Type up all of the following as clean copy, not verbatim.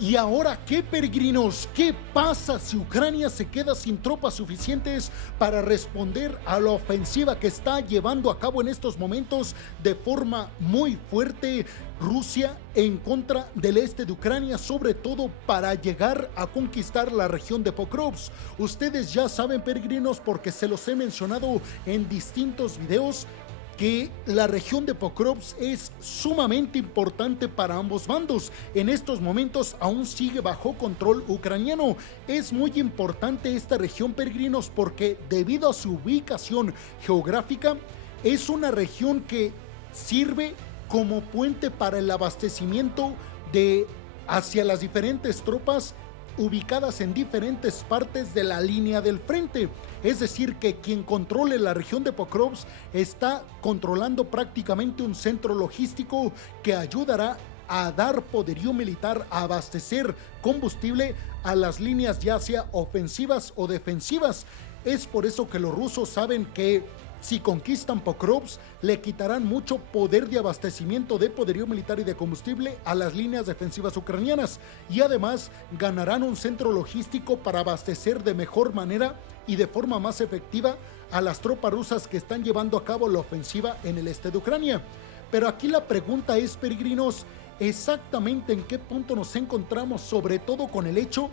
¿Y ahora qué, peregrinos? ¿Qué pasa si Ucrania se queda sin tropas suficientes para responder a la ofensiva que está llevando a cabo en estos momentos de forma muy fuerte Rusia en contra del este de Ucrania, sobre todo para llegar a conquistar la región de Pokrovsk? Ustedes ya saben, peregrinos, porque se los he mencionado en distintos videos, que la región de Pokrovsk es sumamente importante para ambos bandos. En estos momentos aún sigue bajo control ucraniano. Es muy importante esta región, peregrinos, porque debido a su ubicación geográfica, es una región que sirve como puente para el abastecimiento de hacia las diferentes tropas ubicadas en diferentes partes de la línea del frente. Es decir, que quien controle la región de Pokrovsk está controlando prácticamente un centro logístico que ayudará a dar poderío militar, a abastecer combustible a las líneas ya sea ofensivas o defensivas. Es por eso que los rusos saben que si conquistan Pokrovsk, le quitarán mucho poder de abastecimiento de poderío militar y de combustible a las líneas defensivas ucranianas, y además ganarán un centro logístico para abastecer de mejor manera y de forma más efectiva a las tropas rusas que están llevando a cabo la ofensiva en el este de Ucrania. Pero aquí la pregunta es, peregrinos, exactamente en qué punto nos encontramos, sobre todo con el hecho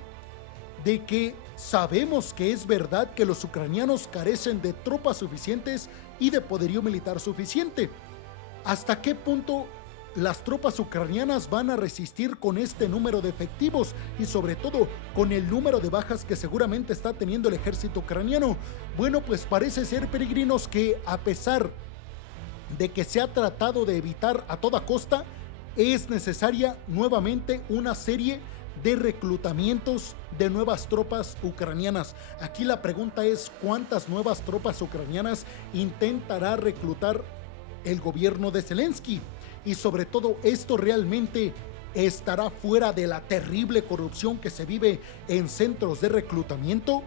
de que sabemos que es verdad que los ucranianos carecen de tropas suficientes y de poderío militar suficiente. ¿Hasta qué punto las tropas ucranianas van a resistir con este número de efectivos y sobre todo con el número de bajas que seguramente está teniendo el ejército ucraniano? Bueno, pues parece ser, peregrinos, que a pesar de que se ha tratado de evitar a toda costa, es necesaria nuevamente una serie de reclutamientos de nuevas tropas ucranianas. Aquí la pregunta es: ¿cuántas nuevas tropas ucranianas intentará reclutar el gobierno de Zelensky? Y sobre todo, ¿esto realmente estará fuera de la terrible corrupción que se vive en centros de reclutamiento?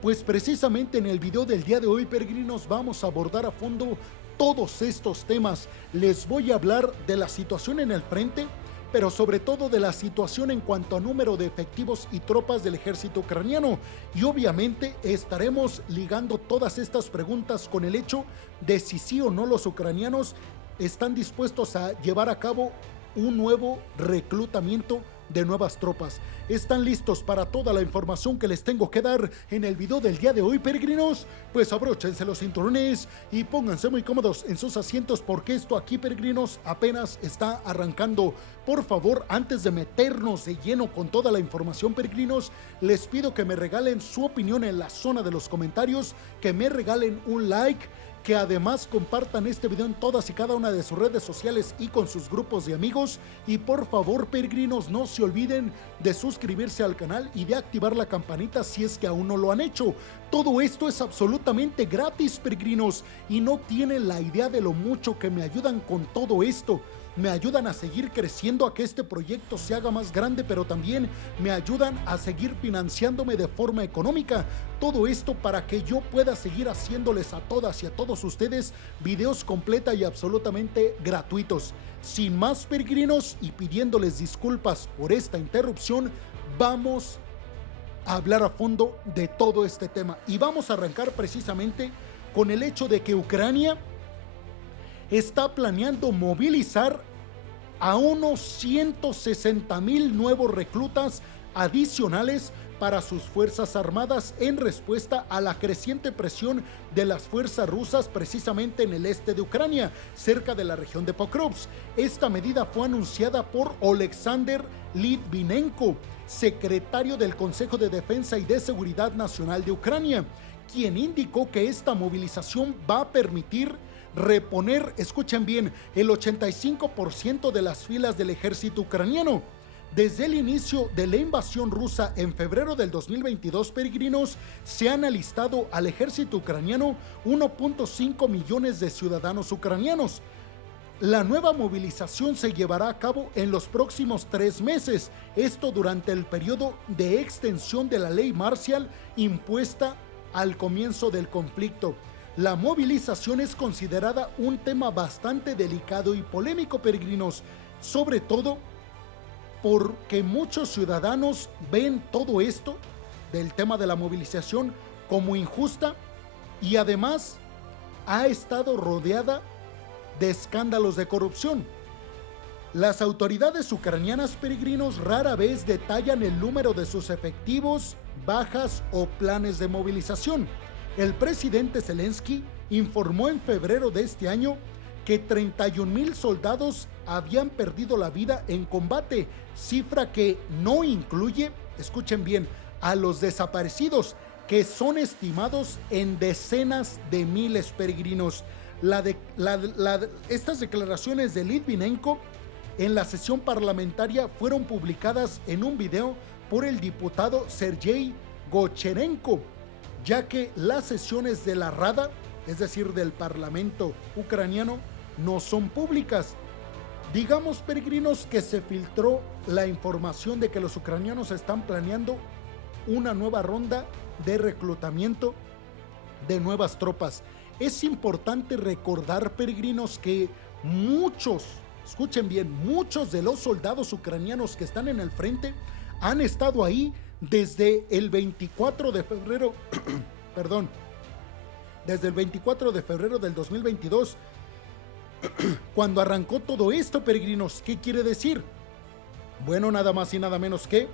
Pues precisamente en el video del día de hoy, peregrinos, vamos a abordar a fondo todos estos temas. Les voy a hablar de la situación en el frente, pero sobre todo de la situación en cuanto a número de efectivos y tropas del ejército ucraniano. Y obviamente estaremos ligando todas estas preguntas con el hecho de si sí o no los ucranianos están dispuestos a llevar a cabo un nuevo reclutamiento de nuevas tropas. ¿Están listos para toda la información que les tengo que dar en el video del día de hoy, peregrinos? Pues abróchense los cinturones y pónganse muy cómodos en sus asientos, porque esto aquí, peregrinos, apenas está arrancando. Por favor, antes de meternos de lleno con toda la información, peregrinos, les pido que me regalen su opinión en la zona de los comentarios, que me regalen un like, que además compartan este video en todas y cada una de sus redes sociales y con sus grupos de amigos. Y por favor, peregrinos, no se olviden de suscribirse al canal y de activar la campanita si es que aún no lo han hecho. Todo esto es absolutamente gratis, peregrinos, y no tienen la idea de lo mucho que me ayudan con todo esto. Me ayudan a seguir creciendo, a que este proyecto se haga más grande, pero también me ayudan a seguir financiándome de forma económica. Todo esto para que yo pueda seguir haciéndoles a todas y a todos ustedes videos completa y absolutamente gratuitos. Sin más, peregrinos, y pidiéndoles disculpas por esta interrupción, vamos a hablar a fondo de todo este tema. Y vamos a arrancar precisamente con el hecho de que Ucrania está planeando movilizar a unos 160,000 nuevos reclutas adicionales para sus fuerzas armadas en respuesta a la creciente presión de las fuerzas rusas precisamente en el este de Ucrania, cerca de la región de Pokrovsk. Esta medida fue anunciada por Oleksandr Litvinenko, secretario del Consejo de Defensa y de Seguridad Nacional de Ucrania, quien indicó que esta movilización va a permitir reponer, escuchen bien, el 85% de las filas del ejército ucraniano. Desde el inicio de la invasión rusa en febrero del 2022, peregrinos, se han alistado al ejército ucraniano 1.5 millones de ciudadanos ucranianos. La nueva movilización se llevará a cabo en los próximos 3 meses, esto durante el periodo de extensión de la ley marcial impuesta al comienzo del conflicto. La movilización es considerada un tema bastante delicado y polémico, peregrinos, sobre todo porque muchos ciudadanos ven todo esto del tema de la movilización como injusta y además ha estado rodeada de escándalos de corrupción. Las autoridades ucranianas, peregrinos, rara vez detallan el número de sus efectivos, bajas o planes de movilización. El presidente Zelensky informó en febrero de este año que 31,000 soldados habían perdido la vida en combate, cifra que no incluye, escuchen bien, a los desaparecidos, que son estimados en decenas de miles, peregrinos. Estas declaraciones de Litvinenko en la sesión parlamentaria fueron publicadas en un video por el diputado Sergei Gocherenko, ya que las sesiones de la Rada, es decir, del Parlamento ucraniano, no son públicas. Digamos, peregrinos, que se filtró la información de que los ucranianos están planeando una nueva ronda de reclutamiento de nuevas tropas. Es importante recordar, peregrinos, que muchos, escuchen bien, muchos de los soldados ucranianos que están en el frente han estado ahí desde el 24 de febrero, perdón, desde el 24 de febrero del 2022, cuando arrancó todo esto, peregrinos. ¿Qué quiere decir? Bueno, nada más y nada menos que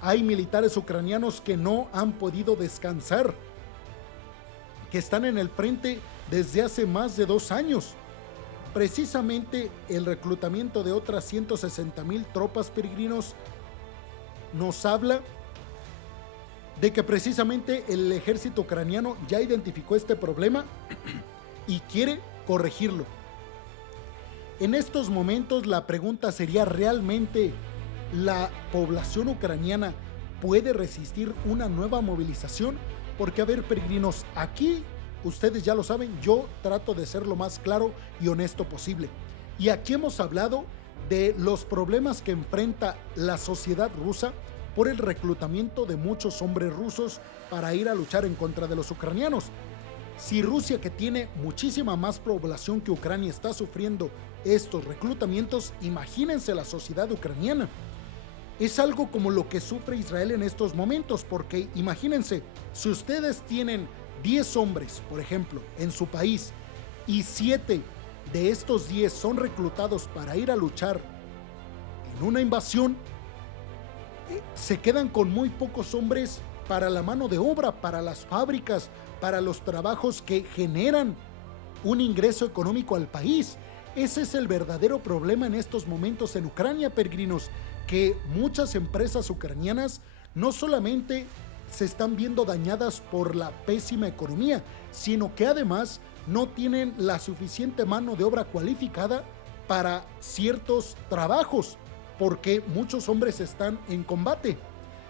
hay militares ucranianos que no han podido descansar, que están en el frente desde hace más de 2 años. Precisamente el reclutamiento de otras 160,000 tropas, peregrinos, nos habla de que precisamente el ejército ucraniano ya identificó este problema y quiere corregirlo. En estos momentos la pregunta sería: ¿realmente la población ucraniana puede resistir una nueva movilización? Porque, a ver, peregrinos, aquí ustedes ya lo saben, yo trato de ser lo más claro y honesto posible. Y aquí hemos hablado de los problemas que enfrenta la sociedad rusa por el reclutamiento de muchos hombres rusos para ir a luchar en contra de los ucranianos. Si Rusia, que tiene muchísima más población que Ucrania, está sufriendo estos reclutamientos, imagínense la sociedad ucraniana. Es algo como lo que sufre Israel en estos momentos, porque imagínense, si ustedes tienen 10 hombres, por ejemplo, en su país, y 7 de estos 10 son reclutados para ir a luchar en una invasión, se quedan con muy pocos hombres para la mano de obra, para las fábricas, para los trabajos que generan un ingreso económico al país. Ese es el verdadero problema en estos momentos en Ucrania, peregrinos, que muchas empresas ucranianas no solamente se están viendo dañadas por la pésima economía, sino que además no tienen la suficiente mano de obra cualificada para ciertos trabajos, porque muchos hombres están en combate.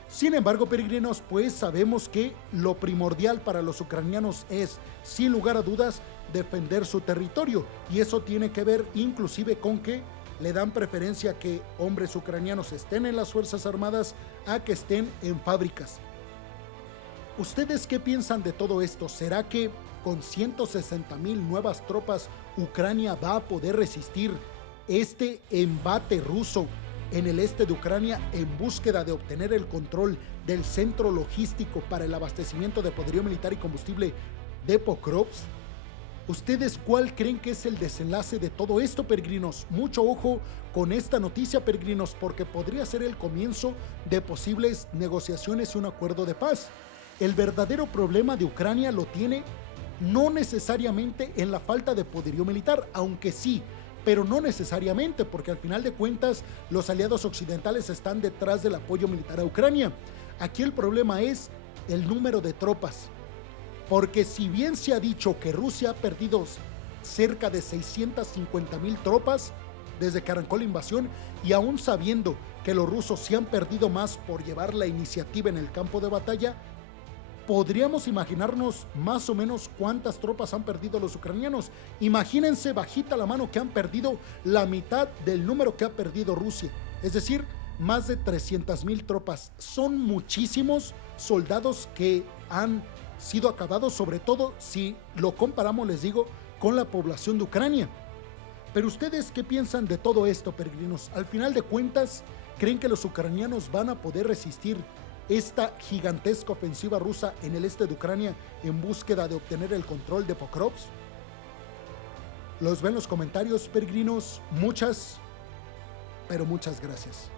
Sin embargo, peregrinos, pues sabemos que lo primordial para los ucranianos es, sin lugar a dudas, defender su territorio, y eso tiene que ver inclusive con que le dan preferencia a que hombres ucranianos estén en las Fuerzas Armadas a que estén en fábricas. ¿Ustedes qué piensan de todo esto? ¿Será que con 160,000 nuevas tropas Ucrania va a poder resistir este embate ruso en el este de Ucrania en búsqueda de obtener el control del centro logístico para el abastecimiento de poderío militar y combustible de Pokrovsk? ¿Ustedes cuál creen que es el desenlace de todo esto, peregrinos? Mucho ojo con esta noticia, peregrinos, porque podría ser el comienzo de posibles negociaciones y un acuerdo de paz. El verdadero problema de Ucrania lo tiene no necesariamente en la falta de poderío militar, aunque sí, pero no necesariamente, porque al final de cuentas los aliados occidentales están detrás del apoyo militar a Ucrania. Aquí el problema es el número de tropas, porque si bien se ha dicho que Rusia ha perdido cerca de 650,000 tropas desde que arrancó la invasión, y aún sabiendo que los rusos sí han perdido más por llevar la iniciativa en el campo de batalla, podríamos imaginarnos más o menos cuántas tropas han perdido los ucranianos. Imagínense bajita la mano que han perdido la mitad del número que ha perdido Rusia, es decir, más de 300,000 tropas. Son muchísimos soldados que han sido acabados, sobre todo si lo comparamos, les digo, con la población de Ucrania. Pero ustedes, ¿qué piensan de todo esto, peregrinos? Al final de cuentas, ¿Creen que los ucranianos van a poder resistir esta gigantesca ofensiva rusa en el este de Ucrania en búsqueda de obtener el control de Pokrovsk? Los ven en los comentarios, peregrinos. Muchas, pero muchas gracias.